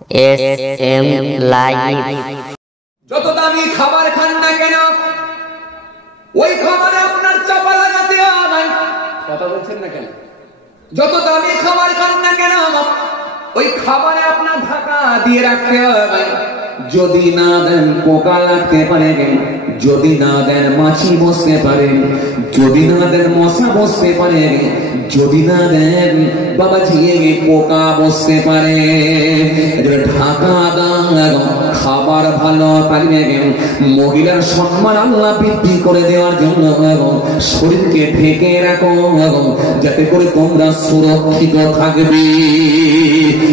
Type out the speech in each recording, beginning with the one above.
SM live. যত দামি খাবার খান না কেন ওই খাবারে আপনার চাপা লাগাতে হবে। কথা বলছেন না কেন? যত দামি খাবার খান না কেন ওই খাবারে আপনার ঢাকা দিয়ে রাখতে হবে। যদি না দেন পোকা লাগতে পারে, যদি না দেন মাছি বসতে পারে, যদি না দেন মশা বসতে পারে, যদি না দেন বাবাজি পোকা বসতে পারে। ঢাকা দাও, খাবার ভালো পারবে। মহিলার সম্মান আল্লাহ বৃদ্ধি করে দেওয়ার জন্য শরীরকে ঢেকে রাখো, যাতে করে তোমরা সুরক্ষিত থাকবে।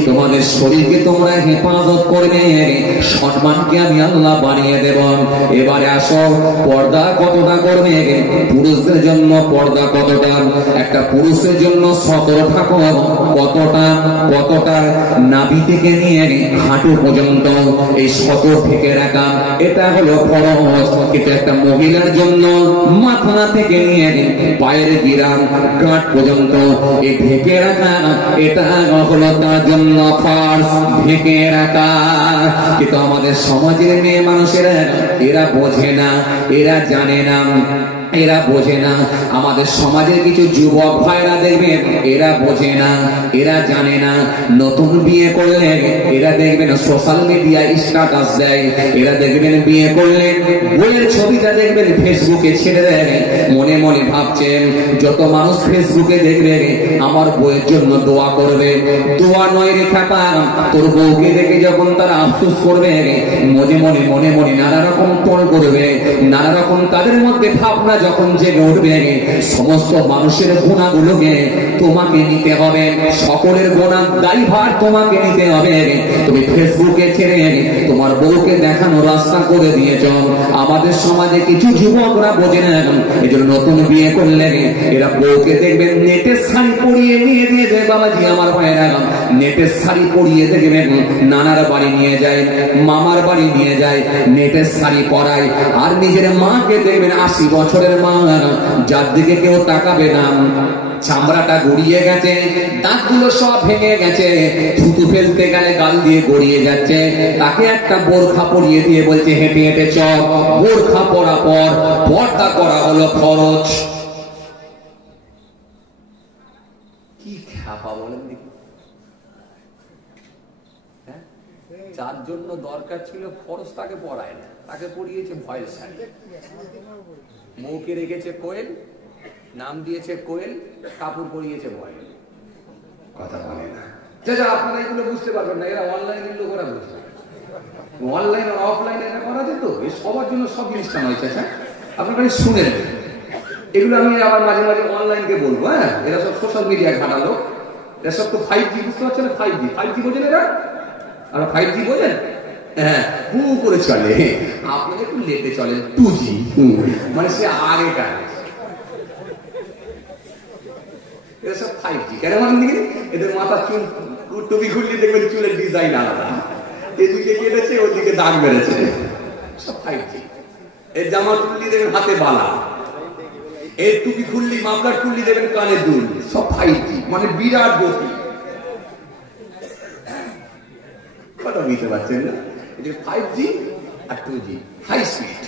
তোমাদের শরীরকে তোমরা হেফাজত করবে, সম্মানকে আমি আল্লাহ বানিয়ে দেব। এবারে আসো, পর্দা কতটা করবে? পুরুষদের জন্য পর্দা কতটা? একটা পুরুষের জন্য সতর থাকো কতটা? কতটা? নাভি থেকে নিয়ে হাঁটু পর্যন্ত এই সতর থেকে রাখা, এটা হলো ফরজ। কিন্তু একটা মহিলার জন্য মাথা থেকে নিয়ে পায়ের গিরাম গাঁট পর্যন্ত এই ঢেকে রাখা, এটা হলো তার জন্য ফরজ, ঢেকে রাখা। কিন্তু আমাদের সমাজের মেয়ে মানুষেরা এরা বোঝে না, এরা জানে না, এরা বোঝে না। আমাদের সমাজের কিছু যুবক ভাইরা দেখবেন এরা বোঝে না, এরা জানে না। নতুন বিয়ে করলে এরা দেখবেন সোশ্যাল মিডিয়ায় স্ট্যাটাস দেয়, এরা দেখবেন বিয়ে করলে বইয়ের ছবিটা দেখবেন ফেসবুকে ছেড়ে দেয়। মনে মনে ভাবছেন যত মানুষ ফেসবুকে দেখবে আমার বইয়ের জন্য দোয়া করবে। দোয়া নয় রেখা পান, তোর বউকে দেখে যখন তারা আফসোস করবে মনে মনে মনে মনে নানা রকম টোল করবে, নানা রকম তাদের মধ্যে ভাবনা যখন জেগে উঠবে। সমস্ত মানুষের গুণাগুলোকে তোমাকে নিতে হবে, সকলের গুণার দায়ভার তোমাকে নিতে হবে। তুমি ফেসবুকে ছেড়ে তোমার বউকে দেখানো রাস্তা করে দিয়েছ। আমাদের সমাজে কিছু যুবকরা বোঝে না, এই জন্য নতুন বিয়ে করলে এরা বউকে দেখবেন নেটের শাড়ি পরিয়ে নিয়ে দিয়ে দেবে। বাবাজি আমার ভাইয়েরা, নেটের শাড়ি পরিয়ে দেখবেন নানার বাড়ি নিয়ে যায়, মামার বাড়ি নিয়ে যায়, নেটের শাড়ি পরায়। আর নিজের মাকে দেখবেন 80 বছরের মা, যার দিকে কেউ তাকাবে না, চামড়াটা গড়িয়ে গেছে, দাঁতগুলো সব ভেঙে গেছে, থুতু ফেলতে গেলে গাল দিয়ে গড়িয়ে যাচ্ছে। তাকে একটা বোরখা পরিয়ে দিয়ে বলছে হেঁটে হেঁটে চল। বোরখা পরা পর পর্দা করা হলো ফরজ। কি খাপা বলেন দেখি? যার জন্য দরকার ছিল ফরজ তাকে পড়ায় না, তাকে পড়িয়েছে ভয়ের শাড়ি। বউকে রেখেছে কোয়েল, নাম দিয়েছে কোয়েল, কাপড় পরিয়েছে ভয়েল। কথা বলে না। যা আপনারা এগুলো বুঝতে পারবেন না, এরা অনলাইনে লোকেরা বুঝবে। অনলাইন আর অফলাইনে এটা করা যেত, এই সবার জন্য সব জিনিসটা নয়। আপনারা শুনেন, এগুলো আমি আবার মাঝে মাঝে অনলাইনকে বলবো। হ্যাঁ, এরা সব সোশ্যাল মিডিয়ায় ঘাটালো, এরা সব তো 5G বুঝতে পারছে না। 5G বোঝেন এরা? আর 5G বোঝেন? হ্যাঁ, হু করে চলে। আপনাদের একটু লেটে চলে 2G, মানে সে আগেকার। এরা সব 5G কেন বলেন দেখি? এদের মাথা চুল টুপি খুললে দেখবেন চুলের ডিজাইন আলাদা, এদিকে কেটেছে ওদিকে দাগ বেড়েছে, সব 5G। এর জামা খুললি দেখবেন হাতে বালা, এর টুপি খুললি মাফলার খুললি দেখবেন কানে দুল, সব 5G, মানে বিরাট গতি। কথা বুঝতে পারছেন না? 5G আর 2G, হাই স্পিড,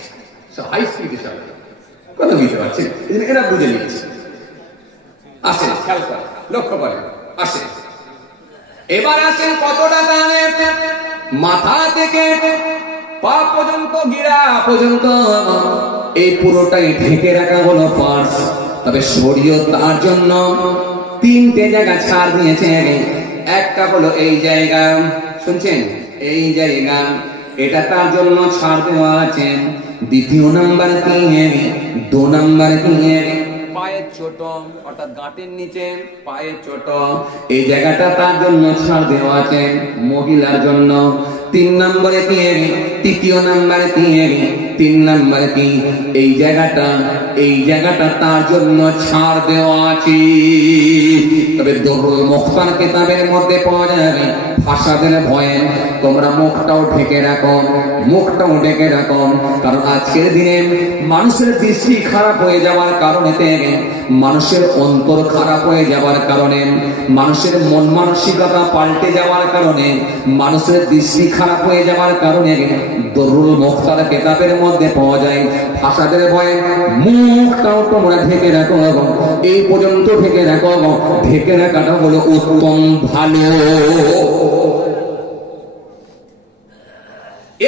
সব হাই স্পিডে চলে। কথা বুঝতে পারছেন? এরা বুঝে নিচ্ছে। আসেন, খেয়াল করেন, লক্ষ্য করেন, আসেন। এবার আসেন কতটা দামে? মাথা থেকে পা পর্যন্ত, গিরা পর্যন্ত এই পুরোটাই ঢেকে রাখা হলো ফরজ। তবে শরীয়ত তার জন্য 3টে জায়গা ছাড় দিয়েছে। একটা হলো এই জায়গা, শুনছেন? এই জায়গা, এটা তার জন্য ছাড় দেওয়া আছে। দ্বিতীয় নাম্বার কি? 2 নাম্বার কি? পায়ের চোট, অর্থাৎ গাঁটের নিচে পায়ের চোট, এই জায়গাটা তার জন্য ছাড় দেওয়া আছে মহিলার জন্য। 3 নম্বরে কি? তৃতীয় নাম্বার কি? 3 নাম্বার কি? এই জায়গাটা তার জন্য ছাড় দেওয়া আছে। তবে দরুল মুখতার কিতাবের মধ্যে পাওয়া যাবে ফাসাদের ভয়ে তোমরা মুখটাও ঢেকে রাখো, মুখটাও ঢেকে রাখো। কারণ আজকের দিনে মানুষের দৃষ্টি খারাপ হয়ে যাওয়ার কারণে, মানুষের অন্তর খারাপ হয়ে যাওয়ার কারণে, মানুষের মন মানসিকতা পাল্টে যাওয়ার কারণে, মানুষের দৃষ্টি খারাপ হয়ে যাওয়ার কারণে দরুল মুখতার কিতাবের মধ্যে পাওয়া যায় ফাসাদের ভয়ে মুখটাও তোমরা ঢেকে রাখো। এই পর্যন্ত ঢেকে রাখো। ঢেকে রাখাটা হলো উত্তম, ভালো।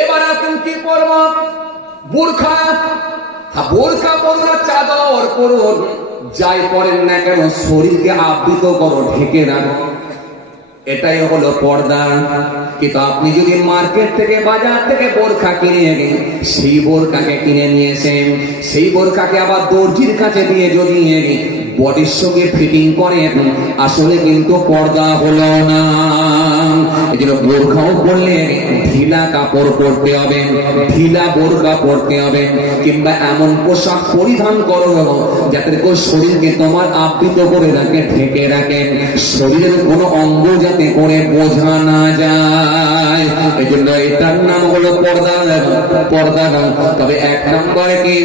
এবার আসুন কি পরব? বোরখা। বোরখা পরুন, চাদর পরুন, যাই পরেন না কেন শরীরকে আবৃত করো, ঢেকে রাখো। এটাই হলো পর্দা। কিন্তু আপনি যদি মার্কেট থেকে, বাজার থেকে বোরখা কিনে এনে সেই বোরখাকে কিনে নিয়েছেন, সেই বোরখাকে আবার দর্জির কাছে দিয়ে যদি বডির সঙ্গে ফিটিং করে, আসলে কিন্তু পর্দা হলো না। এই জন্য বোরখাও পরলে ঢিলা কাপড় পরতে হবে, ঢিলা বোরখা পরতে হবে, কিংবা এমন পোশাক পরিধান করো যাতে করে শরীরকে তোমার আবৃত করে রাখে, ঢেকে রাখে, শরীরের কোনো অঙ্গ যাতে করে বোঝা না যায়। এই জন্য এটার নাম হলো পর্দা। পর্দা। তবে এক নম্বরে কি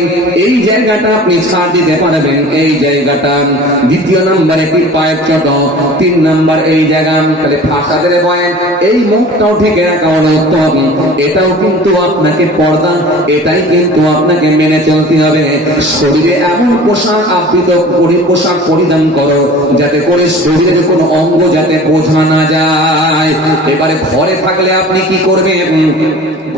এই জায়গাটা আপনি ছাড় দিতে পারবেন, এই জায়গাটা। দ্বিতীয় নম্বরে কি পায়ের চট। তিন নম্বর এই জায়গা। তাহলে ফাসাদের ভয়ে এই মুখটাও ঢেকে রাখা হলো উত্তম। এটাও কিন্তু আপনাকে পর্দা, এটাই কিন্তু আপনাকে মেনে চলতে হবে। শরীরে এমন পোশাক আবৃত পোশাক পরিধান করো যাতে করে শরীরের কোনো অঙ্গ যাতে বোঝা না যায়। এবারে ঘরে থাকলে আপনি কি করবেন?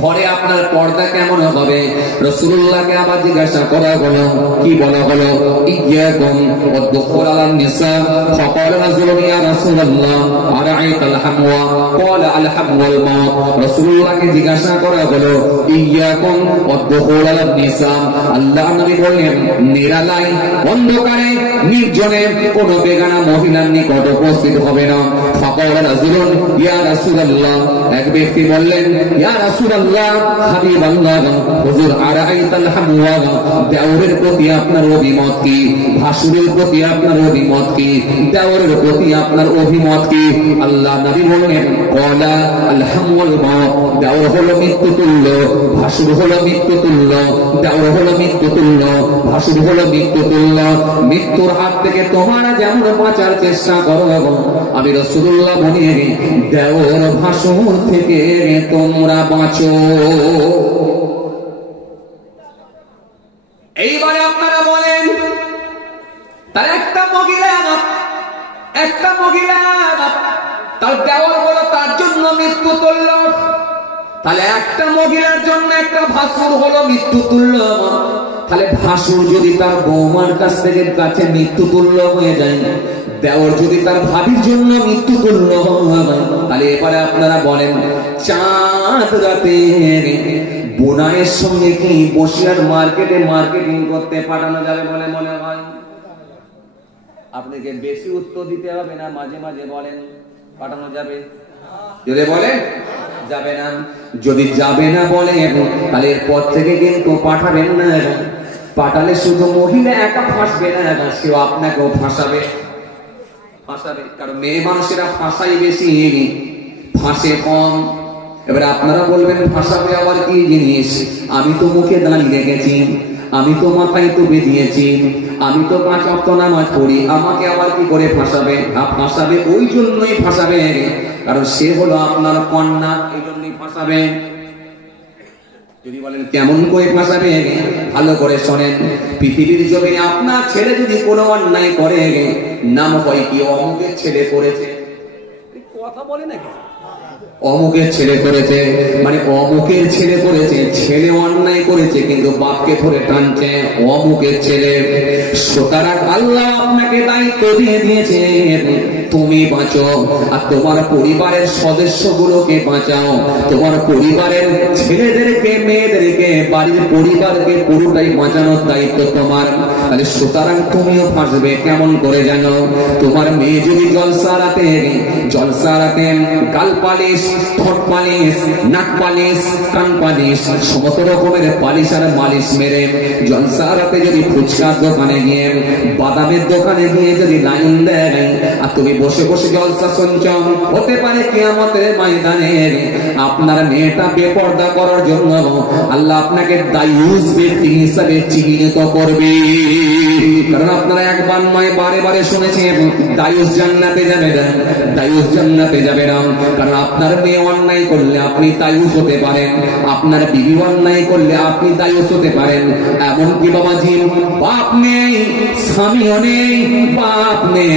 ঘরে আপনার পর্দা কেমন হবে? রাসূলুল্লাহকে আবার জিজ্ঞাসা করা হলো, কি বলা হলো? ইয়াকুম ওয়াদখুল আলান নিসা। ফাকাল রাসূলুল্লাহ ইয়া রাসূলুল্লাহ আরাআইতাল হামওয়া? ক্বালা আল হামওয়াল মা। রাসূলুল্লাহকে জিজ্ঞাসা করা হলো ইয়াকুম ওয়াদখুল আলান নিসা। আল্লাহর নবী বললেন, নিরালায়, অন্ধকারে, নির্জনে কোন বেগানা মহিলার নিকট উপস্থিত হবে না। ফাকাল রাসূলুন ইয়া রাসূলুল্লাহ। এক ব্যক্তি বললেন, ইয়া রাসূলুল্লাহ, হাবিবাল্লাহ, হুজুর আরাআইতাল হামওয়া? দেওরের প্রতি আপনার অভিমত কি? ভাসুরের প্রতি আপনার অভিমত কি? দেওরের প্রতি আপনার অভিমত কি? আল্লাহ নবী বললেন, ক্বালা আল হামওয়াল মা। দেওর হলো মৃত্যুতুল্য, ভাসুর হলো মৃত্যুতুল্য। দেওর হলো মৃত্যুতুল্য, ভাসুর হলো মৃত্যুতুল্য। মৃত্যুর হাত থেকে তোমরা যেমন বাঁচার চেষ্টা করো, আমি রাসূলুল্লাহ বলি দেওর ভাসুর থেকে তোমরা বাঁচো। এইবারে আপনারা বলেন, তার একটা মহিলা তার দেওর হলো তার জন্য মৃত্যু তুল্য, তাহলে একটা মহিলার জন্য একটা ভাসুর হলো মৃত্যু তুল্য। তাহলে ভাসুর যদি তার বৌমার কাছে মৃত্যু তুল্য হয়ে যায়, দেওর যদি তার ভাবির জন্য মৃত্যু তুল্য হয়, তাহলে এবারে আপনারা বলেন, চাঁদ রাতে বোনাইয়ের সঙ্গে কি বসিয়ার মার্কেটে মার্কেটিং করতে পাঠানো যাবে বলে মনে হয়? আপনাকে বেশি উত্তর দিতে হবে না, মাঝে মাঝে বলেন পাঠানো যাবে? যদি বলে যাবে না, যদি যাবে না বলে তাহলে এরপর থেকে কিন্তু পাঠাবেন না। পাঠালে শুধু মহিলা একা ফাঁসবে না, সেও আপনাকেও ফাঁসাবে। কারণ মেয়ে মানুষেরা ফাঁসাই বেশি, ফাঁসে কম। এবার আপনারা বলবেন ফাঁসাবে আবার কি জিনিস? আমি তো মুখে দাঁড়িয়ে রেখেছি, আমি তো মাথায় টুপি দিয়েছি, আমি তো 5 ওয়াক্ত নামাজ পড়ি, আমাকে আবার কি করে ফাঁসাবে? ফাঁসাবে ওই জন্যই ফাঁসাবে, কারণ সে হলো আপনার কন্যা, এই জন্যই ফাঁসাবে। যদি বলেন কেমন করে ফাঁসাবে, ভালো করে শোনেন। পৃথিবীর জমিনে আপনার ছেলে যদি কোনো অন্যায় করে, নাম হয় কি অমুকের ছেলে করেছে, কথা বলে নাকি অমুকের ছেলে করেছে, মানে অমুকের ছেলে করেছে, ছেলে অন্যায় করেছে কিন্তু বাপকে ধরে টানছে অমুকের ছেলে। সুতরাং আল্লাহ আপনাকে দায়িত্ব দিয়ে দিয়েছে, তুমি বাঁচো আর তোমার পরিবারের সদস্যগুলোকে বাঁচাও, তোমার পরিবারের ছেলেদেরকে, মেয়েদেরকে, বাড়ির পরিবারকে পুরোটাই বাঁচানোর দায়িত্ব তোমার। তাহলে সুতরাং তুমিও ফাঁসবে। কেমন করে জানো? তোমার মেয়ে যদি জলসা রাতে গাল পালিশ, ঠোঁট পালিশ, নাক পালিশ, কান পালিশ, সমস্ত রকমের পালিশ আর মালিশ মেরে জলসা রাতে যদি ফুচকার দোকানে গিয়ে, বাদামের দোকানে গিয়ে যদি লাইন দেয় আর তুমি বসে বসে জলসা শুনছেন, হতে পারে কিয়ামতের ময়দানে আপনার মেয়েটা বেপরদা করার জন্য আল্লাহ আপনাকে দায়ুস ব্যক্তি হিসাবে চিহ্নিত করবে। কারণ আপনারা একবার নয় বারে বারে শুনেছেন দায়ুস জান্নাতে যাবে না, দায়ুস জান্নাতে যাবে না। কারণ আপনার মেয়ে অন্যায় করলে আপনি দায়ুস হতে পারেন, আপনার বিবি অন্যায় করলে আপনি দায়ুস হতে পারেন। এমনকি বাবাজি বাপ নেই, স্বামীও নেই, বাপ নেই,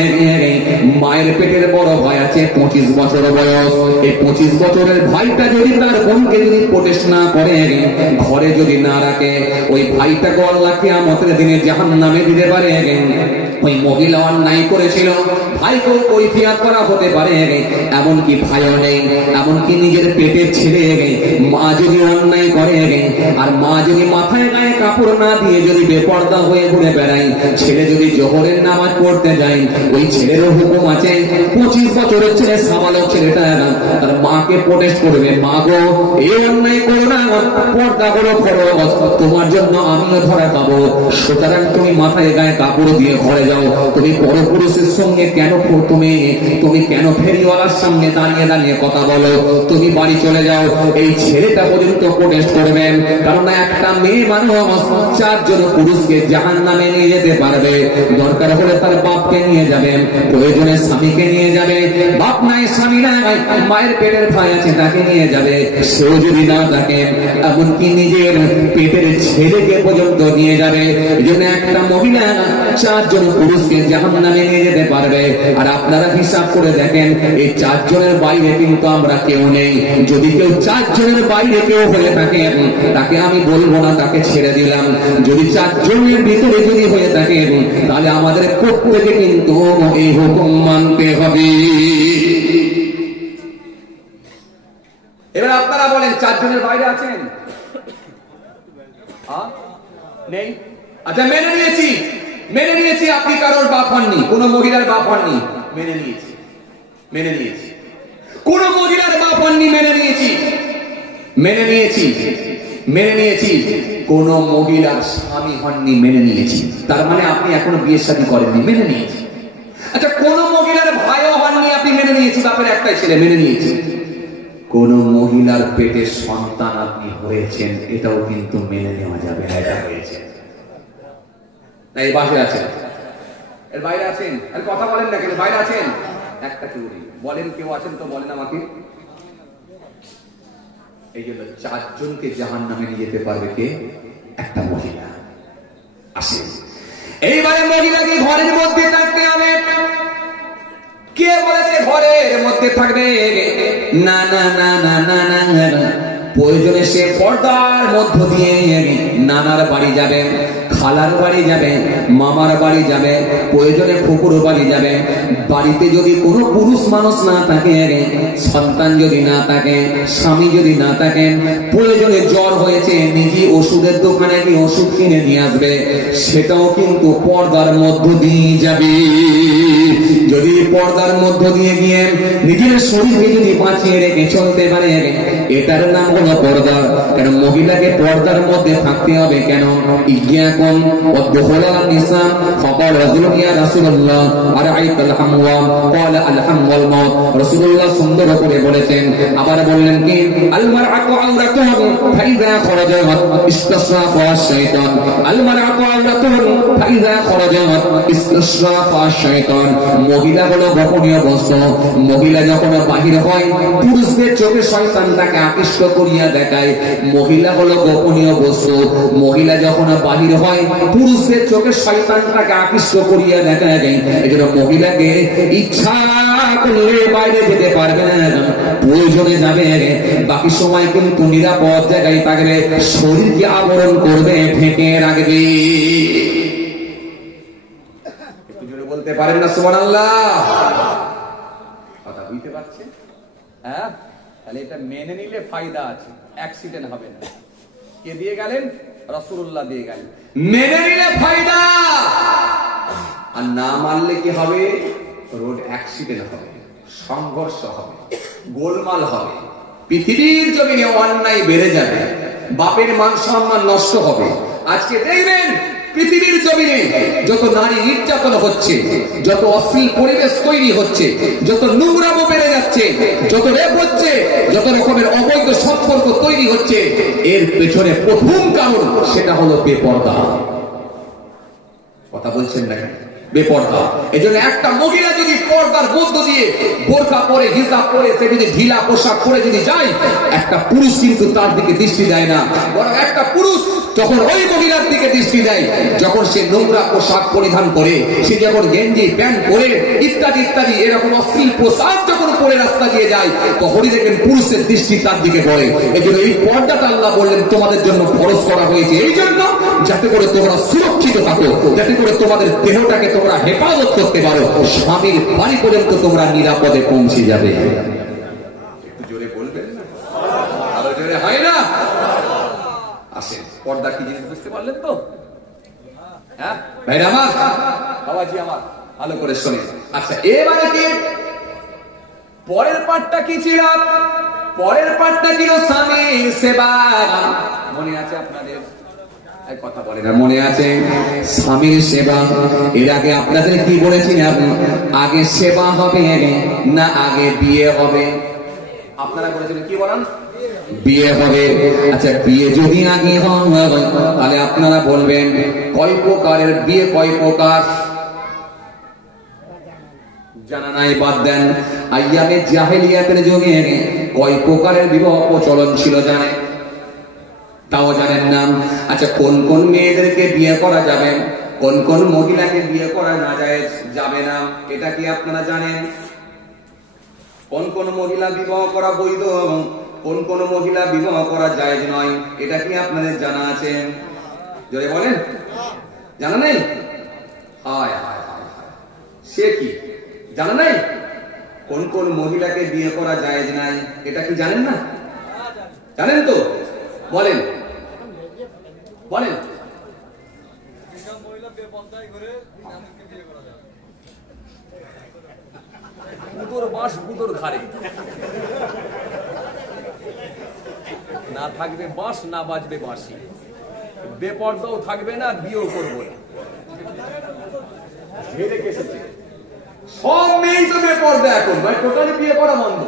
মায়ের পেটের বড় ভাই আছে 25 বছর বয়স। এই 25 বছরের ভাইটা যদি তার বোনকে যদি প্রোটেস্ট না করে, ঘরে যদি না রাখে, ওই ভাইটাকে আল্লাহ কিয়ামতের দিনে জাহান্নামে দিতে পারে। ওই মহিলা অন্যায় করেছিল, ভাইকেও কৈফিয়ত করা হতে পারে। এমনকি ভাইও নেই, এমনকি নিজের পেটের ছেলে মা যদি অন্যায় করে, আর মা যদি মাথায় গায়ে কাপড় না দিয়ে যদি বেপর্দা হয়ে ঘুরে বেড়ায়, ছেলে যদি জোহরের নামাজ পড়তে যায়, ওই ছেলেরও হুকুম আছে 25 বছরের ছেলে সাবালক ছেলেটা তার মাকে প্রোটেস্ট করবে, মা গো এই অন্যায় করো না, পর্দা করো ফরজ, তোমার জন্য আমিও ধরা পাবো। সুতরাং তুমি মাথায় গায়ে কাপড় দিয়ে ঘরে যাও, তুমি পরপুরুষের সঙ্গে কেন তুমি কেন ফেরিওয়ালার সামনে দাঁড়িয়ে দাঁড়িয়ে কথা বলো, তুমি বাড়ি চলে যাও। এই ছেলেটা পর্যন্ত প্রোটেস্ট করবেন। কারণ একটা মেয়ে মানুষ 4 জন পুরুষকে জাহান্নামে নিয়ে যেতে পারবে। দরকার হলে তার বাপকে নিয়ে যাবেন, প্রয়োজনে স্বামীকে নিয়ে যাবে, বাপ নাই স্বামী নাই মায়ের পেটের ভাই আছে তাকে নিয়ে যাবে, সেও যদি না থাকে এমনকি নিজের পেটের ছেলেকে পর্যন্ত নিয়ে যাবে। এই জন্য একটা মহিলা 4 জন পুরুষকে জাহান্নামে নিয়ে যেতে পারবে। আর আপনারা হিসাব করে দেখেন এই 4 জনের বাইরে কিন্তু আমরা কেউ নেই। যদি কেউ 4 জনের বাইরে কেউ হয়ে থাকে তাকে আমি বলবো না, তাকে ছেড়ে দিলাম। যদি 4 জনের ভিতরে যদি হয়ে থাকে তাহলে আমাদের প্রত্যেকে কিন্তু এই হুকুম মানতে হবে। এবার আপনারা বলেন 4 জনের বাইরে আছেন? নেই? আচ্ছা মেনে নিয়েছি আপনি কারোর বাপ হননি, কোন মহিলার বাপ হননি, মেনে নিয়েছি কোন মহিলার বাপ হননি, মেনে নিয়েছি কোন মহিলার স্বামী হননি, মেনে নিয়েছি। তার মানে আপনি এখনো বিয়ে শাদী করেননি, মেনে নিয়েছি। আচ্ছা কোন মহিলার ভাইও হননি, আপনি মেনে নিয়েছি, বাপের একটাই ছেলে, মেনে নিয়েছি। কোন মহিলার পেটে সন্তান আপনি হয়েছেন, এটাও কিন্তু মেনে নেওয়া যাবে না, এটা হয়েছে। এই বাহিরে আছেন, এর বাইরে আছেন, আর কথা বলেন না কেন? বাইরে আছেন একটা কেউ নেই, বলেন কেউ আছেন তো বলেন আমাকে। এই জন্য 4 জনকে জাহান্নামে নিয়ে যেতে পারবে কে? একটা মহিলা। আসেন এইবারে মহিলাকে ঘরের মধ্যে থাকতে হবে। কে বলেছে ঘরের মধ্যে থাকবে? না না না না না না, প্রয়োজনে সে পর্দার মধ্য দিয়ে নানার বাড়ি যাবে, খালার বাড়ি যাবে, মামার বাড়ি যাবে, প্রয়োজনে ফুকুর বাড়ি যাবে। বাড়িতে যদি কোনো পুরুষ মানুষ না থাকে, সন্তান যদি না থাকে, স্বামী যদি না থাকেন, প্রয়োজনে জ্বর হয়েছে নিজে ওষুধের দোকানে গিয়ে ওষুধ কিনে নিয়ে আসবে, সেটাও কিন্তু পর্দার মধ্য দিয়ে যাবে। যদি পর্দার মধ্য দিয়ে গিয়ে নিজের শরীরকে যদি বাঁচিয়ে রেখে চলতে পারে, এটার নাম হলো পর্দা। কেন মহিলাকে পর্দার মধ্যে থাকতে হবে? কেন? ইজ্ঞাকুম ওয়াদখুলা নিসা ফাকাল রাজুলুন ইয়া রাসূলুল্লাহ আরাআইতাল হামওয়া ক্বালা আল হামওয়াল মাউত। রাসূলুল্লাহ সুন্দর করে বলেছেন, আবার বললেন কি আল মারআতু আওরাতুহু ফাইযা খরাজাত ইসতাশরাফা শাইতান। আল মারআতু আওরাতুহু ফাইযা খরাজাত ইসতাশরাফা শাইতান। মহিলা হলো গোপনীয় বস্তু। মহিলা যখন বাহির হয়, পুরুষদের চোখে শয়তান তাকে আকৃষ্ট করিয়া দেখায়। মহিলা হলো গোপনীয় বস্তু। মহিলা যখন বাহির হয়, পুরুষদের চোখে শয়তান তাকে আকৃষ্ট করিয়া দেখায়। এজন্য মহিলাকে ইচ্ছা করলে বাইরে যেতে পারবে না, প্রয়োজনে যাবে, বাকি সময় কিন্তু নিরাপদ জায়গায় থাকবে, শরীরকে আবরণ করবে, ঢেকে রাখবে। বলতে পারেন না সুবহানাল্লাহ? কথা বুঝতে পারছেন? হ্যাঁ, তাহলে এটা মেনে নিলে ফায়দা আছে, অ্যাক্সিডেন্ট হবে না। কে দিয়ে গেলেন? রাসূলুল্লাহ দিয়ে গেলেন। মেনে নিলে ফায়দা, আর না মানলে কি হবে? রোড অ্যাক্সিডেন্ট হবে, সংঘর্ষ হবে, গোলমাল হবে, পৃথিবীর জমিনে অন্যায় বেড়ে যাবে, বাপের মান সম্মান নষ্ট হবে। আজকে দেখবেন পৃথিবীর জমিনে যত নারী নির্যাতন হচ্ছে, যত অশ্লীল পরিবেশ তৈরি হচ্ছে, যত নোংরামো বেড়ে যাচ্ছে, যত রেপ হচ্ছে, যত রকমের অবৈধ সম্পর্ক তৈরি হচ্ছে, এর পেছনে প্রথম কারণ সেটা হলো বেপর্দা। কথা বলছেন না? বেপর্দা। এই জন্য একটা মহিলা যদি পর্দার মধ্য দিয়ে বোরকা পরে, হিজাব পরে, সে যদি ঢিলা পোশাক পরে যদি যায়, একটা পুরুষ কিন্তু তার দিকে দৃষ্টি দেয় না, বরং একটা পুরুষ যখন ওই মহিলার দিকে দৃষ্টি দেয় যখন সে নোংরা পোশাক পরিধান করে, সে যখন গেঞ্জি প্যান্ট পরে ইত্যাদি ইত্যাদি এরকম অশ্লীল পোশাক যখন পরে রাস্তা দিয়ে যায়, তখনই দেখেন পুরুষের দৃষ্টি তার দিকে পড়ে। এই জন্য এই পর্দাটা আল্লাহ বললেন তোমাদের জন্য ফরজ করা হয়েছে, এই জন্য যাতে করে তোমরা সুরক্ষিত থাকো, যাতে করে তোমাদের দেহটাকে তোমরা হেফাজত করতে পারো, স্বামীর বাড়ি পর্যন্ত তোমরা নিরাপদে পৌঁছে যাবে। একটু জোরে বলবেন না? আরো জোরে হয় না? আসেন, পর্দা কি জিনিস বুঝতে পারলেন তো? হ্যাঁ ভাইরা আমার, বাবাজি আমার, ভালো করে শোনেন। আচ্ছা, এবারে কি পরের পাঠটা কি ছিল? পরের পাঠটা ছিল স্বামীর সেবা। মনে আছে আপনাদের? কথা বলে না, মনে আছে? স্বামীর সেবা। এর আগে আপনাদের কি বলেছিলাম? আগে সেবা হবে না আগে বিয়ে হবে? আপনারা বলেছিলেন কি বলেন? বিয়ে হবে। আচ্ছা, বিয়ে যদি আগে হয় তাহলে আপনারা বলবেন কয় প্রকারের বিয়ে, কয় প্রকার জানা নাই? বাদ দেন। আইয়ামে জাহেলিয়াতের যুগে কয় প্রকারের বিবাহ প্রচলন ছিল জানেন? তাও জানেন না। আচ্ছা, কোন কোন মেয়েদেরকে বিয়ে করা যাবে, কোন কোন মহিলাকে বিয়ে করা না যায় যাবে না, এটা কি আপনারা জানেন? কোন কোন মহিলা বিবাহ করা বৈধ এবং কোন কোন মহিলা বিবাহ করা জায়েজ নয়, এটা কি আপনাদের জানা আছে? জোরে বলেন। জানা নেই? হায় হায় হায় হায়, সে কি জানা নাই? কোন কোন মহিলাকে বিয়ে করা জায়েজ নাই, এটা কি জানেন না? জানেন তো? বলেন বলেন। বুদোর বাঁশ বুদোর ঘাড়ে, না থাকবে বাঁশ, না বাজবে বাঁশি, বেপর্দাও থাকবে না, বিয়েও করবো না। সব মেয়েই তো বেপর্দা এখন, মানে টোটালি বিয়ে করা বন্ধ।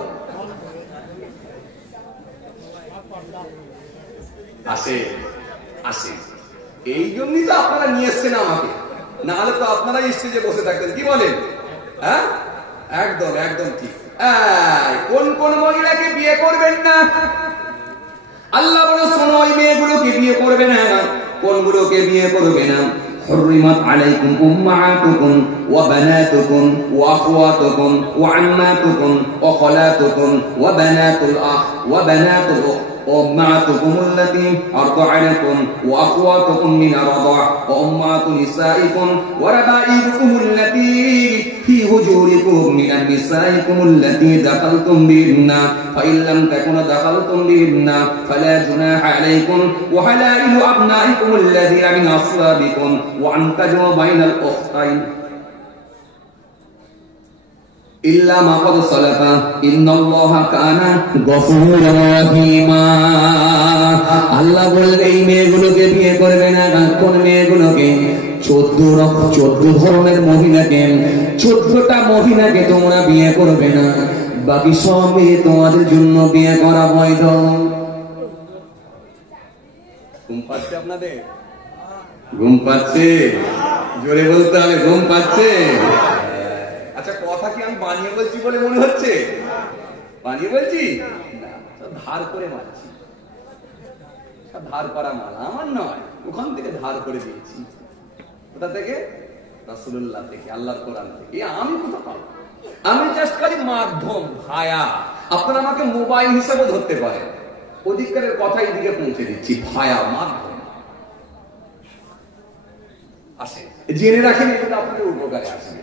আসে আসে, এই জন্যই তো আপনারা নিয়ে এসছেন আমাকে, না হলে তো আপনারা স্টেজে বসে থাকতেন। কি বলেন? হ্যাঁ, একদম একদম ঠিক। কোন কোন মহিলাকে বিয়ে করবেন না? আল্লাহ বলে শোনো, ওই মেয়েগুলোকে বিয়ে করবে না। কোনগুলোকে বিয়ে করবে না? حرمت عليكم أمهاتكم وبناتكم وأخواتكم وعماتكم وخالاتكم وبنات الأخ وبنات الأخت وأمهاتكم التي أرضعنكم وأخواتكم من الرضاع وأمهات نسائكم وربائبكم التي في هجوركم من نسائكم التي دخلتم بهن فإن لم تكونوا دخلتم بهن فلا جناح عليكم وحلائل أبنائكم الذين من أصلابكم وأن تجمعوا بين الأختين إلا ما قد سلف إن الله كان غفورا رحيما। আল্লাহ বলেন এই মেয়েগুলোকে বিয়ে করবে না। কোন মেয়েগুলোকে? 14 ধরনের মহিলাকে, 14টা মহিলাকে তোমরা বিয়ে করবে না, বাকি সব মেয়ে তোমাদের জন্য বিয়ে করা বৈধ। ঘুম পাচ্ছে আপনাদের? ঘুম পাচ্ছে? জোরে বলতে হবে, ঘুম পাচ্ছে? আচ্ছা, কথা কি আমি বানিয়ে বলছি বলে মনে হচ্ছে? বানিয়ে বলছি না, ধার করে মারছি। ধার করা মাল আমার নয়, ওখান থেকে ধার করে দিয়েছি। কোথা থেকে? রাসূলুল্লাহ থেকে, আল্লাহর কোরআন থেকে। আমি কোথা পাবো? আমি জাস্ট খালি মাধ্যম, ভায়া। আপনারা আমাকে মোবাইল হিসেবে ধরতে পারেন, অধিকারের কথা এদিকে পৌঁছে দিচ্ছি, ভায়া, মাধ্যম। আসে, জেনে রাখেন, এগুলো আপনাদের উপকারে আসবে।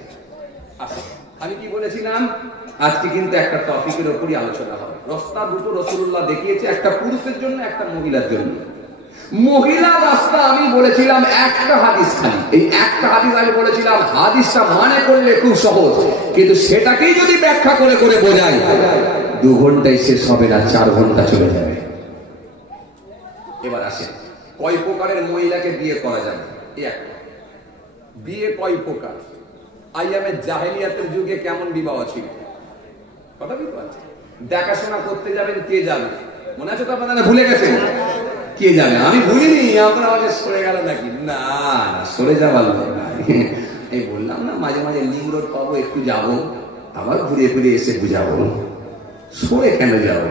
আমি কি বলেছিলাম? আজকে কিন্তু একটা টপিকের উপরই আলোচনা হবে। রাস্তা দুটো রাসূলুল্লাহ দেখিয়েছে, একটা পুরুষের জন্য, একটা মহিলার জন্য। মহিলা রাস্তা আমি বলেছিলাম একটা হাদিস, খালি এই একটা হাদিস আমি বলেছিলাম। হাদিসটা মানে করলে খুব সহজ, কিন্তু সেটাকেই যদি ব্যাখ্যা করে করে বোঝাই 2 ঘন্টায় শেষ হবে না, 4 ঘন্টা চলে যাবে। এবার আসে, কয় প্রকারের মহিলাকে বিয়ে করা যাবে? এই একটা বিয়ে কয় প্রকার, আইয়ামে জাহেলিয়াতের যুগে কেমন বিবাহ ছিল, কথা বুঝতে পারছেন? দেখাশোনা করতে যাবেন, কে যাবে? মনে আছে তো আপনারা? ভুলে গেছেন? কে যাবে? আমি ভুলিনি, আপনারা আমাকে সরে গেল নাকি? না না, সরে যাবার লোক না। এই বললাম না, মাঝে মাঝে লিং রোড পাবো, একটু যাবো, আবার ঘুরে ফিরে এসে বুঝাবো। সরে কেন যাবো?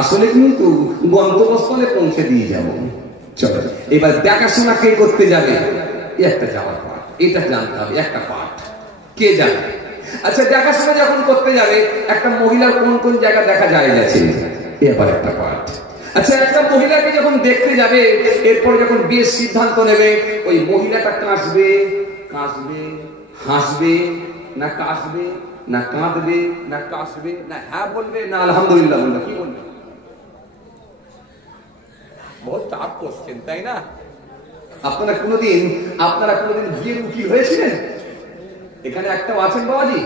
আসলে কিন্তু গন্তব্যস্থলে পৌঁছে দিয়ে যাবো। চলো, এবার দেখাশোনা কে করতে যাবে? একটা যাওয়ার পাঠ, এটা জানতে হবে, একটা পাঠ। কে যাবে? আচ্ছা, দেখাশোনা যখন করতে যাবে, একটা মহিলার কোন কোন জায়গা দেখা যায় গেছে, এবার একটা পাঠ। আচ্ছা, একটা মহিলাকে যখন দেখতে যাবে, এরপর যখন বিয়ের সিদ্ধান্ত নেবে, ওই মহিলাটা কাঁসবে, কাঁসবে, হাসবে, না কাঁসবে, না কাঁদবে, না কাঁসবে, না হ্যাঁ বলবে, না আলহামদুলিল্লাহ বলবে, কি বলবে? বহুত চাপ করছেন, তাই না? আপনারা কোনোদিন বিয়ের উকিল হয়েছিলেন? এখানে একটাও আছেন বাবাজি?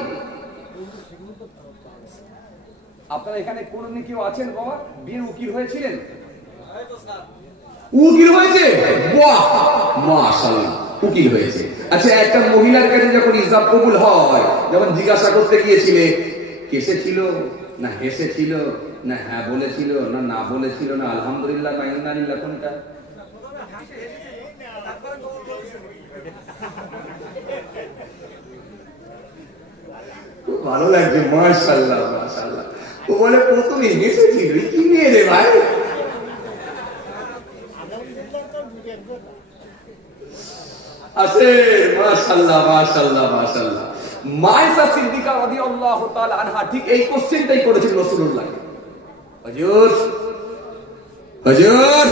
আপনারা এখানে কোনোদিন কেউ আছেন বাবা বিয়ের উকিল হয়েছিলেন? উকিল হয়েছে? বাহ, মাশাআল্লাহ, উকিল হয়েছে। আচ্ছা, একটা মহিলার কাছে যখন ইজাব কবুল হয়, যখন জিজ্ঞাসা করতে গিয়েছিলে, কেসেছিল, না হেসেছিল, না হ্যাঁ বলেছিল, না না বলেছিল, না আলহামদুলিল্লাহ, না ইন্নালিল্লাহ, কোনটা? খুব ভালো লাগছে, মাশাআল্লাহ মাশাআল্লাহ। ও বলে প্রথমে হেসেছিল, কি নিয়ে রে ভাই? আছে, মাশাআল্লাহ মাশাআল্লাহ মাশাআল্লাহ। মায়েশা সিদ্দিকা রাদিয়াল্লাহু তাআলা আনহা ঠিক এই কোশ্চেনটাই করেছেন রাসূলুল্লাহ। হুজুর, হুজুর,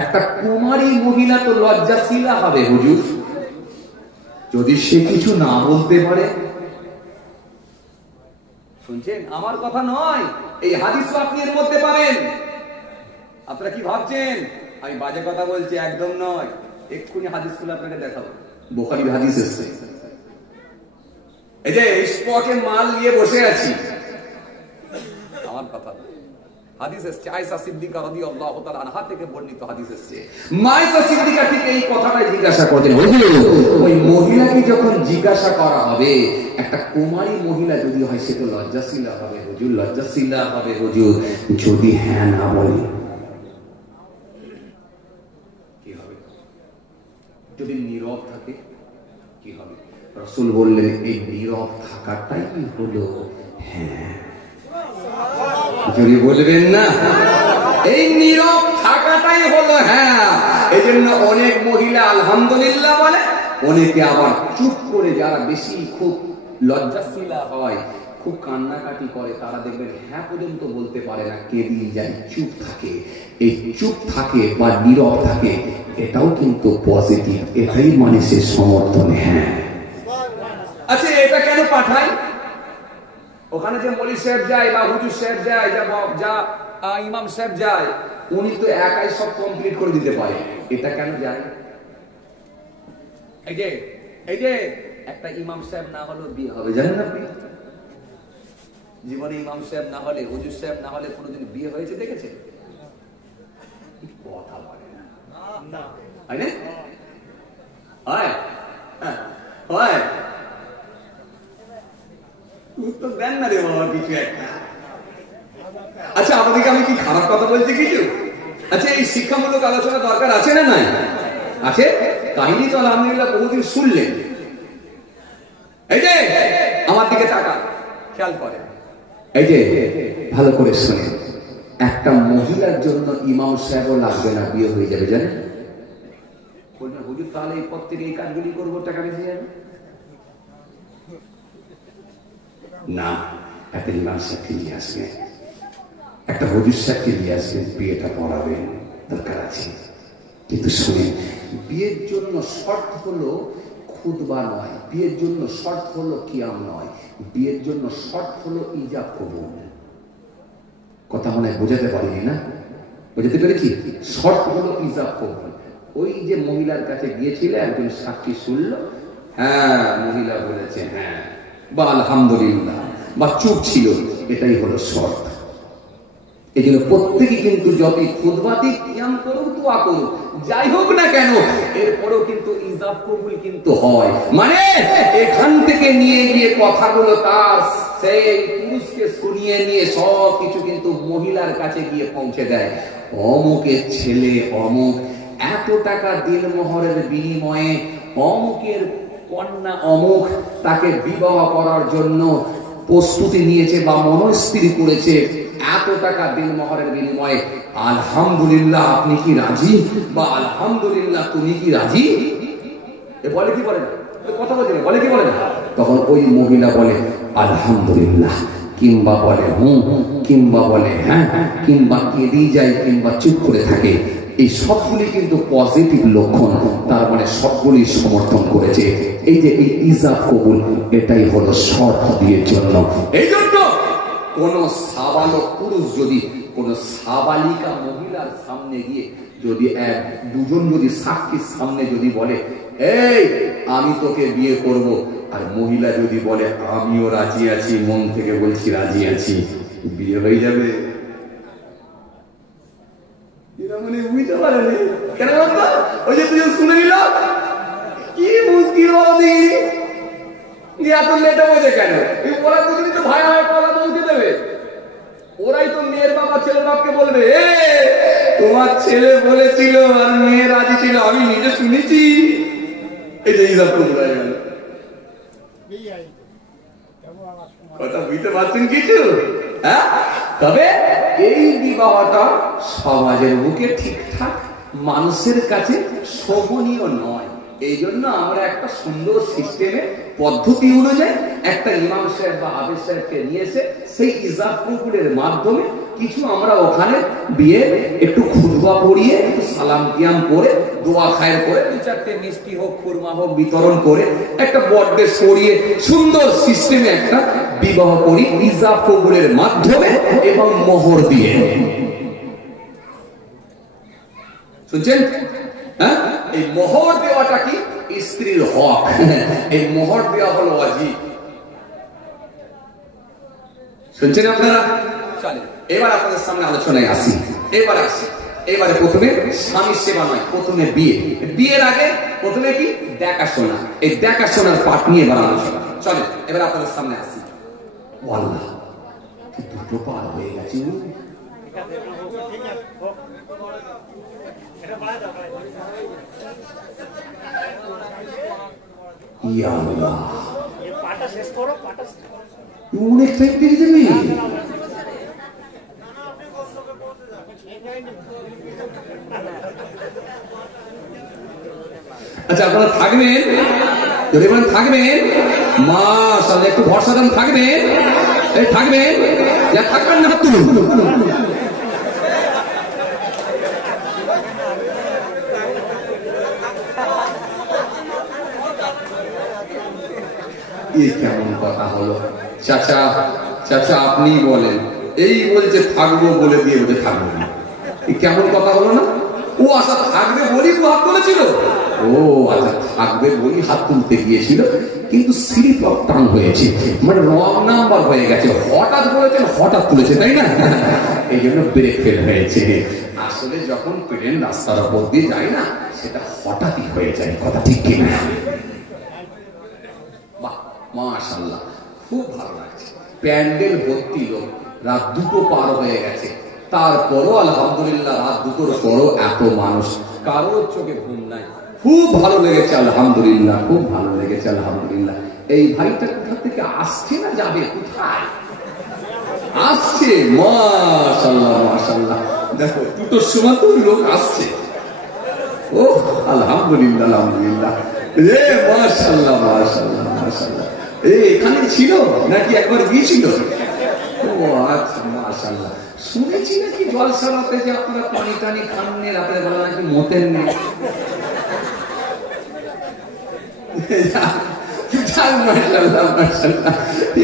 একটা কুমারী মহিলা তো লজ্জাশীলা হবে হুজুর, যদি সে কিছু না বলতে পারে। শুনছেন? আমার কথা নয়, এই হাদিসও আপনি এর মধ্যে পাবেন। আপনারা কি ভাবছেন আমি বাজে কথা বলছি? একদম নয়, এক্ষুনি হাদিসগুলো আপনাকে দেখাবো। বুখারীর হাদিস এসেছে। এই যে স্পটে মাল নিয়ে বসে আছি, আমার কথা হাদিস এসেছে, আয়েশা সিদ্দিকা রাদিয়াল্লাহু তাআলা আনহা থেকে বর্ণিত হাদিস এসেছে। মায়েশা সিদ্দিকা ঠিক এই কথাটাই জিজ্ঞাসা করতেন। ওই মহিলাকে যখন জিজ্ঞাসা করা হবে, একটা কুমারী মহিলা যদি হয়, সে তো লজ্জাশীলা হবে হুজুর, লজ্জাশীলা হবে হুজুর, যদি হ্যাঁ না বলে কি হবে? যদি নীরব থাকে কি হবে? রাসূল বললেন, এই নীরব থাকাটাই হলো হ্যাঁ। যদি বলবেন না, এই নীরব থাকাটাই হলো হ্যাঁ। এই জন্য অনেক মহিলা আলহামদুলিল্লাহ বলে, অনেকে আবার চুপ করে, যারা বেশি খুব লজ্জাশীলা হয়, খুব কান্নাকাটি করে, তারা দেখবেন হ্যাঁ পর্যন্ত বলতে পারে না, কেঁদিয়ে যায়, চুপ থাকে। এই চুপ থাকে বা নীরব থাকে, এটাও কিন্তু পজিটিভ, এটাই মানুষের সমর্থন। হ্যাঁ, আচ্ছা, এটা কেন পাঠাই? ওখানে যে মৌলী সাহেব যায় বা হুজুর সাহেব যায়, যা ইমাম সাহেব যায়, উনি তো একাই সব কমপ্লিট করে দিতে পারে। এটা কেন যায়? এই যে একটা ইমাম সাহেব না হলেও বিয়ে হবে, জানেন আপনি? জীবনে ইমাম সাহেব না হলে, হুজুর সাহেব না হলে কোনোদিন বিয়ে হয়েছে দেখেছেন? কথা বলে না, হয় না? হয়, উত্তর দেন না রে বাবা কিছু একটা। আচ্ছা, আপনাদেরকে আমি কি খারাপ কথা বলছি কিছু? আচ্ছা, এই শিক্ষামূলক আলোচনা দরকার আছে না নাই? আছে। কাহিনী তো আলহামদুলিল্লাহ বহুদিন শুনলেন। এই যে আমার দিকে তাকান, খেয়াল করেন, এই যে ভালো করে শোনেন, একটা মহিলার জন্য ইমাম সাহেবও লাগবে না, বিয়ে হয়ে যাবে, জানেন? বলবেন হুজুর তাহলে এই পথ থেকে এই কাজগুলি করবো, টাকা বেশি যাবে না। একটা ইমাম সাহেবকে নিয়ে আসবেন, একটা হুজুর সাহেবকে নিয়ে আসবেন, বিয়েটা পড়াবেন, দরকার আছে। কিন্তু শুনেন, বিয়ের জন্য শর্ত হলো খুতবা নয়, বিয়ের জন্য শর্ত হলো কিয়াম নয়, বিয়ের জন্য শর্ত হলো ইজাব কবুল। কথা মনে বোঝাতে পারিনি না? বোঝাতে পেরেছি? শর্ত হলো ইজাব কবুল। ওই যে মহিলার কাছে গিয়েছিল, একজন সাক্ষী শুনলো, হ্যাঁ মহিলা বলেছে হ্যাঁ বা আলহামদুলিল্লাহ বা চুপ ছিল, এটাই হলো শর্ত। এই জন্য প্রত্যেকে কিন্তু যতই খুতবাতি কিয়াম করুক, দোয়া করুক, যাই হোক না কেন, এরপরেও কিন্তু ইজাব কবুল কিন্তু হয়। মানে এখান থেকে নিয়ে গিয়ে কথাগুলো তার সেই পুরুষকে শুনিয়ে নিয়ে সব কিছু কিন্তু মহিলার কাছে গিয়ে পৌঁছে দেয়। অমুকের ছেলে অমুক এত টাকা দিলমোহরের বিনিময়ে অমুকের কন্যা অমুক তাকে বিবাহ করার জন্য প্রস্তুতি নিয়েছে বা মনস্থির করেছে, এত টাকা দিলমোহরের বিনিময়ে, আলহামদুলিল্লাহ আপনি কি রাজি, বা আলহামদুলিল্লাহ তুমি কি রাজি? এ বলে কি বলে না, কথা বলছে বলে কি বলে না? তখন ওই মহিলা বলে আলহামদুলিল্লাহ, কিংবা বলে হুম, কিংবা বলে হ্যাঁ, কিংবা কেঁদেই যায়, কিংবা চুপ করে থাকে। এই সবগুলি কিন্তু পজিটিভ লক্ষণ, তার মানে সবগুলি সমর্থন করেছে। এই যে এই ইজাব কবুল, এটাই হলো শর্ত বিয়ের জন্য। এই জন্য কোন সাবালক পুরুষ যদি কোন সাবালিকা মহিলার সামনে গিয়ে যদি দুজন যদি সাক্ষীর সামনে যদি বলে এই আমি তোকে বিয়ে করব, আর মহিলা যদি বলে আমিও রাজি আছি, মন থেকে বলছি রাজি আছি, বিয়ে হয়ে যাবে। মানে বুঝতে পারেনি কেন? ওই যে তুই শুনে নিলাম কি মুশকিল বলি, এত লেটে বোঝে কেন? ওরা দুজনই তো ভাই ভাই কথা বলতে দেবে, ওরাই তো মেয়ের বাবা ছেলের বাপকে বলবে তোমার ছেলে বলেছিল আর মেয়ে রাজি ছিল, আমি নিজে শুনেছি। এই যে ইজাব কবুল হয়ে গেল। কথা বুঝতে পারছেন কিছু? হ্যাঁ, তবে এই বিবাহটা সমাজের বুকে ঠিকঠাক মানুষের কাছে শোভনীয় নয়। এই জন্য আমরা একটা সুন্দর সিস্টেমে পদ্ধতি অনুযায়ী একটা ইমাম সাহেব বা হাফেজ সাহেবকে নিয়ে এসে সেই ইজাব কবুলের মাধ্যমে কিছু আমরা ওখানে বিয়ে একটু খুতবা পড়িয়ে একটু সালাম কিয়াম করে দোয়া খায়ের করে দু চারটে মিষ্টি হোক খুরমা হোক বিতরণ করে একটা বর্ডে সরিয়ে সুন্দর সিস্টেমে একটা বিবাহ করি ইজাব কবুলের মাধ্যমে এবং মোহর দিয়ে। শুনছেন? হ্যাঁ, এই মোহর দেওয়াটা কি স্ত্রীর হক, এই মোহর দেওয়া হলো ওয়াজিব। শুনছেন আপনারা? চলেন এবার আপনাদের সামনে আলোচনায় আসি। এবারে প্রথমে স্বামী সেবা নয়, প্রথমে বিয়ে। বিয়ের আগে প্রথমে কি দেখাশোনা, এই দেখাশোনার পাঠ নিয়ে এবার আলোচনা। চলেন এবার আপনাদের সামনে আসি। আল্লাহ, দুটো পার হয়ে গেছে। অনেক টাইম পেয়ে যাবে। আচ্ছা আপনারা থাকবেন, যদি বলেন থাকবেন, মাশাআল্লাহ একটু ভরসা দেন, থাকবেন, এই থাকবেন, যা থাকবেন না তুলুন। কেমন কথা হলো? চাচা চাচা আপনি বলেন, এই বলছে থাকবো বলে দিয়ে বলে থাকবো না, কেমন কথা হলো না? ও আচ্ছা থাকবে বলি তো হাত তুলেছিল, ও আচ্ছা থাকবে বলি হাত তুলতে গিয়েছিল, কিন্তু স্লিপ অফ টাং হয়েছে, মানে রং নাম্বার হয়ে গেছে। হঠাৎ বলেছেন, হঠাৎ তুলেছে, তাই না? এই জন্য ব্রেক ফেল হয়েছে। আসলে যখন প্লেন রাস্তার উপর দিয়ে যায় না, সেটা হঠাৎই হয়ে যায়, কথা ঠিক কিনা? বাহ মাশাআল্লাহ, খুব ভালো লাগছে। প্যান্ডেল ভর্তি লোক, রাত 2টো পার হয়ে গেছে, তারপরও আলহামদুলিল্লাহ রাত 2টোর পরও এত মানুষ, কারোর চোখে ঘুম নাই। খুব ভালো লেগেছে আলহামদুলিল্লাহ, খুব ভালো লেগেছে আলহামদুলিল্লাহ। এই ভাইটা কোথা থেকে আসছে না যাবে? কোথায় আসছে? মাশাআল্লাহ মাশাআল্লাহ, দেখো 2টোর সময় তো লোক আসছে। ও আলহামদুলিল্লাহ আলহামদুলিল্লাহ, মাশাআল্লাহ মাশাআল্লাহ মাশাআল্লাহ। এখানে ছিল নাকি একবার গিয়েছিল? ও আচ্ছা মাশাআল্লাহ। শুনেছি নাকি জলসারাতে যে আপনারা পানি টানি খাননি, রাতের বেলা নাকি মতেন নেই। মাশাআল্লাহ মাশাআল্লাহ,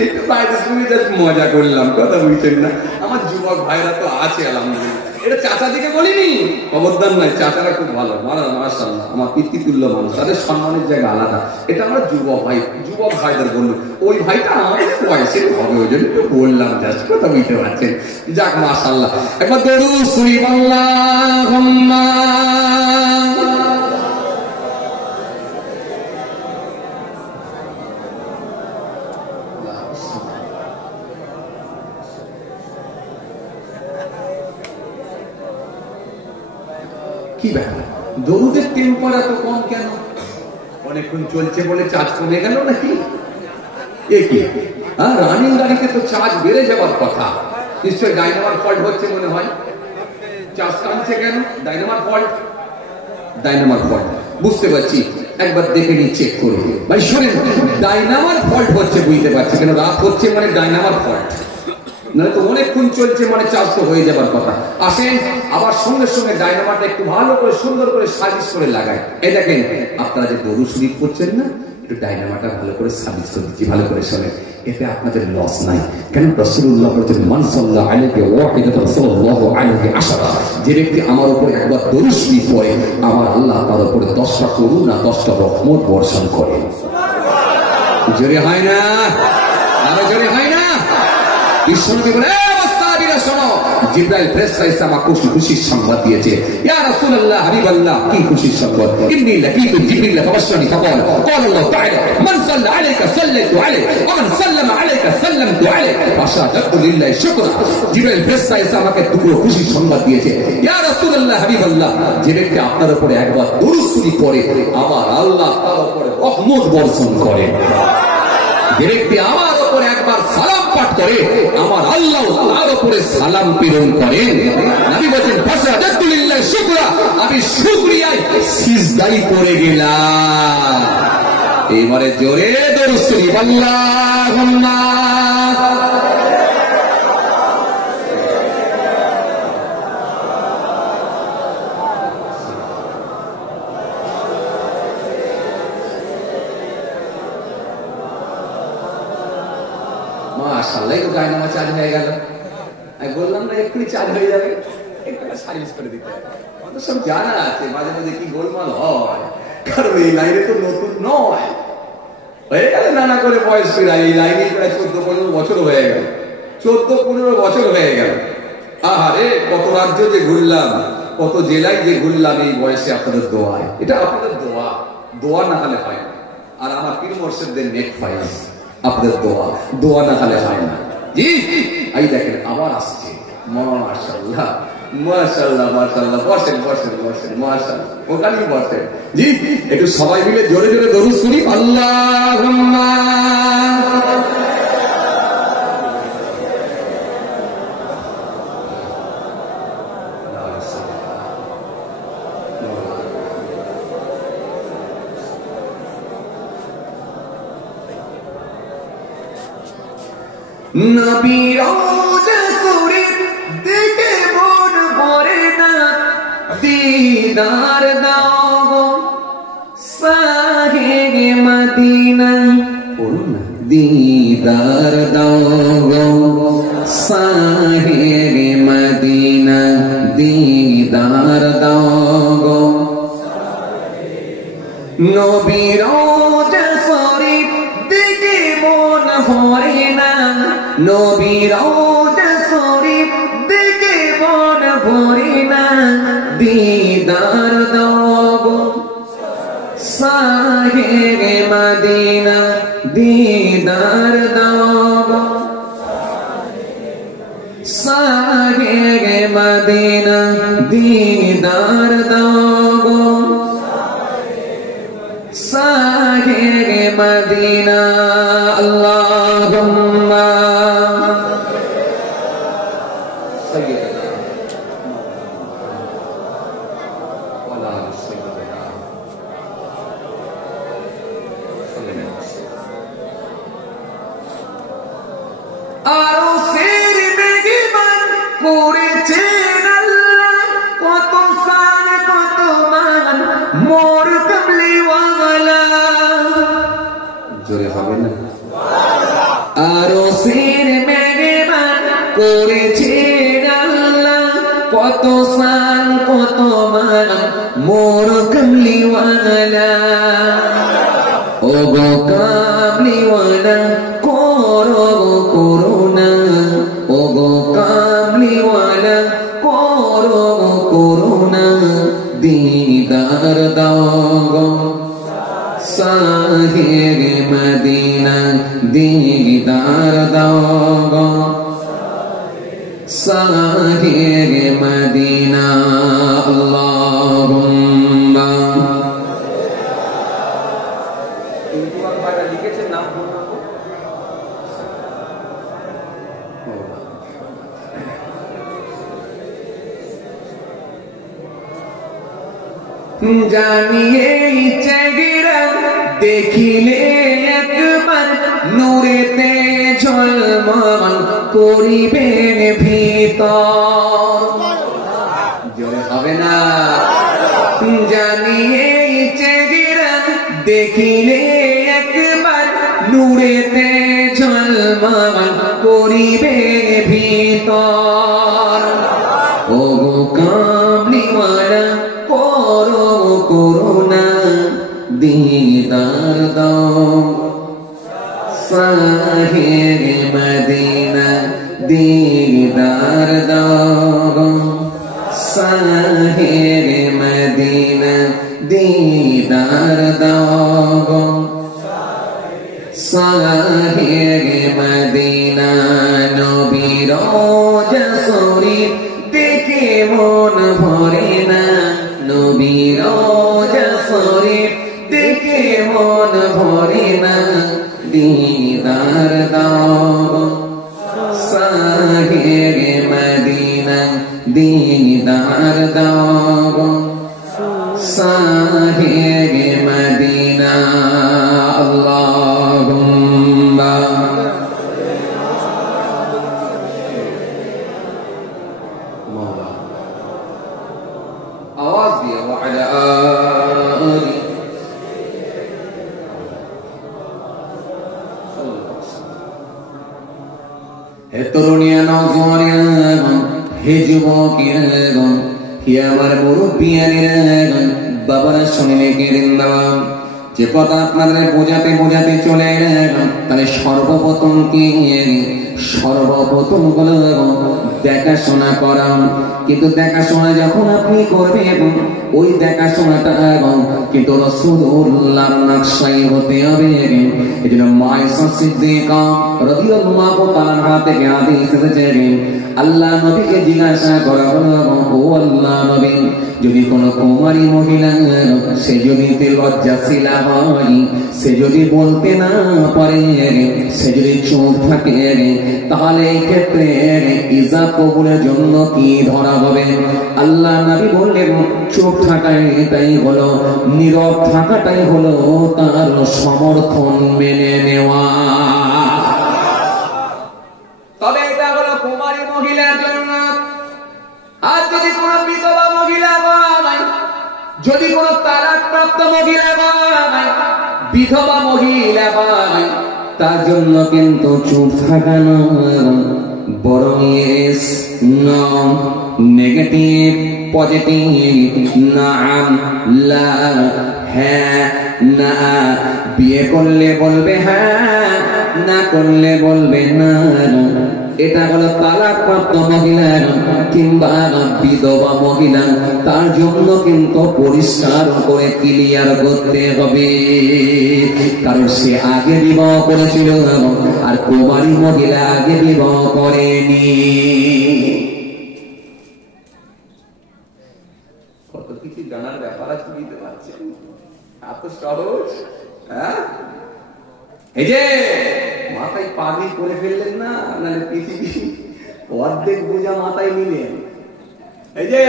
একটু বাইরে শুনে জাস্ট মজা করলাম, কথা বুঝছেন না? আমার যুবক ভাইরা তো আছে আলহামদুলিল্লাহ। এটা চাচাদিকে বলিনি, খবরদার নাই, চাচারা খুব ভালো, মাশাআল্লাহ, আমার পিতৃতুল্য মানুষ, তাদের সম্মানের জায়গা আলাদা। এটা আমরা যুবক ভাইদের বললো, ওই ভাইটা আমাদের বয়সের হবে, ওই জন্য একটু বললাম, জাস্ট কথা বুঝতে পারছেন। যাক মাশাআল্লাহ, একবার দরুদ শরীফ আল্লাহুম্মা কি ব্যাপার, দরুদের টেম্পার এত কম কেন? অনেকক্ষণ চলছে বলে চার্জ কমে গেল নাকি? রানিং গাড়িতে তো চার্জ বেড়ে যাওয়ার কথা, নিশ্চয় ডাইনামার ফল্ট হচ্ছে মনে হয়। চার্জ টানছে কেন? ডাইনামার ফল্ট বুঝতে পারছি, একবার দেখে নি, চেক করে ভাই। শোনেন, ডাইনামার ফল্ট হচ্ছে বুঝতে পারছি, কেন রাত হচ্ছে মানে ডাইনামার ফল্ট, নয় তো অনেকক্ষণ চলছে মানে চার্জ তো হয়ে যাবার কথা। আসেন, আবার সঙ্গে সঙ্গে ডাইনামাটা একটু ভালো করে সুন্দর করে সার্ভিস করে লাগাই। এই দেখেন, আপনারা যে দরুদ শরীফ করছেন না, একটু ডাইনামাটা ভালো করে সার্ভিস করে দিচ্ছি, ভালো করে শোনেন, এতে আপনাদের লস নাই। কেন? রাসূলুল্লাহ বলেছেন, মান সাল্লাল্লাহু আলাইহি ওয়াহিদাতান সাল্লাল্লাহু আলাইহি আশারা, যে ব্যক্তি আমার উপর একবার দরুদ শরীফ পড়ে, আমার আল্লাহ তার উপরে 10টা করুণা, 10টা রহমত বর্ষণ করে। জোরে হয় না? আরো জোরে হয় না? বিশ্বনবী বলে, শোনো, জিবরাইল ফেরেশতা এসে আমাকে খুশির সংবাদ দিয়েছে। ইয়া রাসূলুল্লাহ, হাবিবাল্লাহ, কি খুশির সংবাদ? ইন্নী লাকিতু জিবরিল ফাবাশশারনি ফাকাল ক্বাল আল্লাহু তাআলা মান সাল্লা আলাইকা সাল্লাতু আলাইহি ওয়া মান সাল্লামা আলাইকা সাল্লামতু আলাইহি ফাশাদাতু লিল্লাহি শুকরা। জিবরাইল ফেরেশতা এসে আমাকে দুটো খুশির সংবাদ দিয়েছে। ইয়া রাসূলুল্লাহ, হাবিবাল্লাহ, যে ব্যক্তি আপনার উপরে একবার দরুদ শরীফ পড়ে, আমার আল্লাহ তার উপরে রহমত বর্ষণ করে। যে ব্যক্তি আমার উপরে একবার সালাম পাঠ করে, আমার আল্লাহ তার উপরে সালাম প্রেরণ করেন। নবী বলেন, ফাসাদাতু লিল্লাহি শুকরা, আমি শুকরিয়ায় সিজদায় পড়ে গেলাম। এবারে জোরে দরুদ শরীফ আল্লাহুম্মা মাশাআল্লাহ। এই তো ডাইনামা চার্জ হয়ে গেল। আমি বললাম না এক্ষুনি চার্জ হয়ে যাবে, একটু সার্ভিস করে দিতে হবে। আমাদের সব জানা আছে, মাঝে মাঝে কি গোলমাল হয়, কারণ এই লাইনে তো নতুন নয়, হয়ে গেল নানা করে বয়স ফেরাই। এই লাইনে প্রায় 14-15 বছর হয়ে গেল, 14-15 বছর হয়ে গেল। আহারে, কত রাজ্য যে ঘুরলাম, কত জেলায় যে ঘুরলাম এই বয়সে, আপনাদের দোয়ায়। এটা আপনাদের দোয়া না হলে হয় না। আর আমার পীর মুর্শিদদের নেক ফাইজ, আপনাদের দোয়া না হলে হয় না। জি, এই দেখেন আবার আসছে। মাশাআল্লাহ মাশাআল্লাহ মাশাআল্লাহ, বসেন বসেন বসেন, মাশাআল্লাহ, ওখানেই বসেন। জি, একটু সবাই মিলে জোরে জোরে দরুদ শরীফ আল্লাহুম্মা নবী রওজা শরীফ দেখে মন ভরে না, দিদার দাও শাহে মদিনা, বলুন না, দিদার দাও শাহে মদিনা, দিদার দাও। নবী রওজা শরীফ দেখে মন ভরে না, নবী রওজা শরীফ দেখে মন ভরে না, দিদার দাও শাহে মদিনা, দিদার দাও শাহে মদিনা, দিদার দাও শাহে মদিনা। আল্লাহুম্মা আরো সের মেঘমান করেছেন আল্লাহ, কত সান কত মান মোর কমলিওয়ালা। জোরে হবে কত সান কত মান মোর কামলিওয়ালা ও গো কামলিওয়ালা করো করুণা ও গো কামলিওয়ালা করো করুণা দিদার দাও সাহির মদিনা দিদার দাও সাহির মদিনা আল্লাহুম্মা লিখেছেন নাম জানিয়ে চেহারা দেখিলে একবার নূরেতে ঝলমল করিবেন ভিতর জোরে হবে না জানিয়ে চেহারা দেখিলে একবার নূরেতে ঝলমল করিবে ভিতর ও গো কামলিওয়ালা করো করুণা দিদার দাও সাহির মদিনা দিদার দাও সাহির মদিনা দিদার দাও সাহির মদিনা নবীর শরীর দেখে মন ভরে না নবীর শরীর দেখে মন ভরে না দিদার দাও সাহির মদিনা দিদার দাও সাহির মদিনা আল্লাহুম্মা आवाज दिया वाला हे तरुणिया नौजवानिया हे যুবকেরা হে আমার মুরব্বিয়ানেরা বাবারা শুনে কেড়েন্দা যে কথা আপনাদের বোঝাতে বোঝাতে চলে এলাম তাহলে সর্বপ্রথম হলো দেখাশোনা করা কিন্তু দেখাশোনা যখন আপনি করবেন ওই দেখাশোনাটা কিন্তু রাসূলুল্লাহর নকশায় হতে হবে এজন্য মায়েশা সিদ্দিকা রাদিয়াল্লাহু তাআলা থেকে হাদিস এসেছে আল্লাহ নবীকে জিজ্ঞাসা করা হলো ও আল্লাহ নবী যদি কোন কুমারী মহিলা সে যদি লজ্জাশীল হয় সে যদি বলতে না পারে সে যদি চুপ থাকে তাহলে এই ক্ষেত্রে ইজা কবুলের জন্য কি ধরা হবে আল্লাহ নবী বললেন চুপ থাকাই তাই হলো নীরব থাকাটাই হলো তার সমর্থন মেনে নেওয়া তবে এটা হলো কুমারী মহিলার জন্য আর যদি কোন বিধবা মহিলা হয় যদি কোন তালাকপ্রাপ্ত মহিলা হয় বিধবা মহিলা হয় তার জন্য কিন্তু চুপ থাকা নয় বরং নেগেটিভ পজিটিভ নাম লা হ্যাঁ না বিয়ে করলে বলবে হ্যাঁ না করলে বলবে না এটা হলো তালাকপ্রাপ্ত মহিলা কিংবা বিধবা মহিলা তার জন্য কিন্তু পরিষ্কার করে ক্লিয়ার করতে হবে কারণ সে আগে বিবাহ করেছিল আর কুমারী মহিলা আগে বিবাহ করেনি কত কিছু জানার ব্যাপার আছে বুঝতে পারছেন এত সহজ হ্যাঁ এই যে মাথায় পাগড়ি করে ফেললেন না আপনার পৃথিবী অর্ধেক বোঝা মাথায় নিলেন এই যে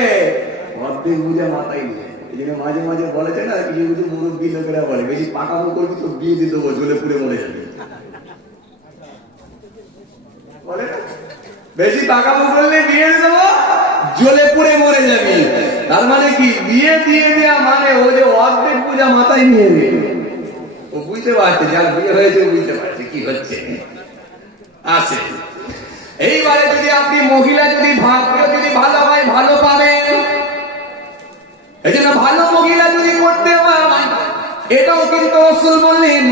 অর্ধেক বোঝা মাথায় নিলেন এই জন্য মাঝে মাঝে বলেছে না কিছু কিছু মুরব্বী লোকেরা বলে বেশি পাকামো করবি তো বিয়ে দিয়ে দেবো জ্বলে পুড়ে মরে যাবে বলে বেশি পাকামো করলে বিয়ে দিয়ে দেবো জ্বলে পুড়ে মরে যাবি তার মানে কি বিয়ে দিয়ে দেওয়া মানে ও যে অর্ধেক বোঝা মাথায় নিয়ে নেবে ও বুঝতে পারছে যার বিয়ে হয়েছে বুঝতে পারছে কি হচ্ছে আছে এইবারে যদি আপনি মহিলা যদি ভাগ্য যদি ভালো হয় ভালো এই জন্য ভালো মহিলা যদি করতে হয়, এটাও কিন্তু রাসূল বললেন,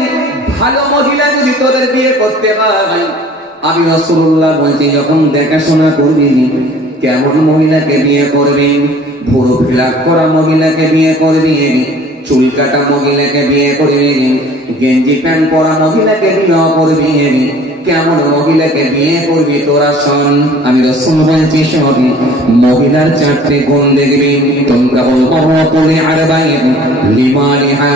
ভালো মহিলা যদি তোদের বিয়ে করতে হয়, আমি রাসূলুল্লাহ বলছি যখন দেখাশোনা করবি কেমন মহিলাকে বিয়ে করবি, ভুরু ফিলাপ করা মহিলাকে বিয়ে করবি, চুল কাটা মহিলাকে বিয়ে করবি, গেঞ্জি প্যান্ট পরা মহিলাকে বিয়ে করবি, কেমন মহিলাকে বিয়ে করবি তোরা শোন। আমি রাসূল বলছি শোন, মহিলার 4টি গুণ দেখবি। তোমরা বলবি আরবাইন লিমালিহা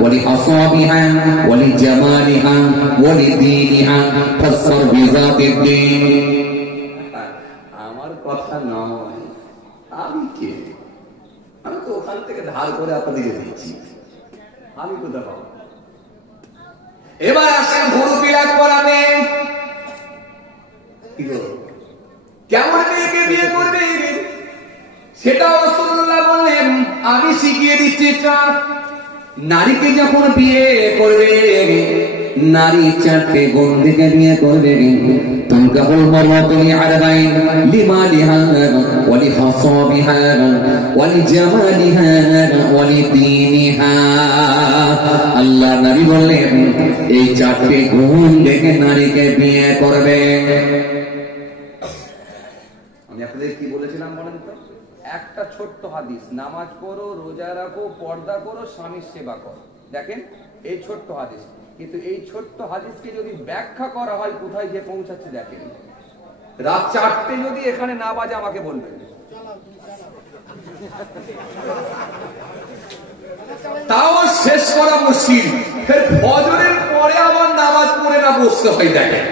ওয়া লিহাসাবিহা ওয়া লিজামালিহা ওয়া লিদীনিহা ফাসর বিযাতিদ্দীন। আমার কথা নয়, আমি কে? আমি তো ওখান থেকে ধার করে আপনাদেরকে দিচ্ছি, আমি কোথা পাবো? এবার আসেন ভুরু বিলাপ করাবে, কেমন মেয়েকে বিয়ে করবে সেটাও রাসূলুল্লাহ বললেন, আমি শিখিয়ে দিচ্ছি। নারীকে যখন বিয়ে করবে, নারী 4টে গুণ দেখে বিয়ে করবে। তুনকাহুল মারওয়াতু লিআরবাইন লিমালিহা ওয়া লিহাসাবিহা ওয়া লিজামালিহা ওয়া লিদীনিহা। আল্লাহ নবী বললেন এই 4টে গুণ দেখে নারীকে বিয়ে করবে। আমি আপনাদের কি বলেছিলাম বলেন তো? একটা ছোট্ট হাদিস, নামাজ পড়ো, রোজা রাখো, পর্দা করো, স্বামীর সেবা করো। দেখেন এই ছোট্ট হাদিস, কিন্তু এই ছোট্ট হাদিসকে যদি ব্যাখ্যা করা হয় কোথায় যে পৌঁছাচ্ছে দেখেন। রাত 4টে যদি এখানে না বাজে আমাকে বলবেন, তাও শেষ করা মুশকিল। ফজরের পরে আবার নামাজ পড়ে না বসতে হয়। দেখেন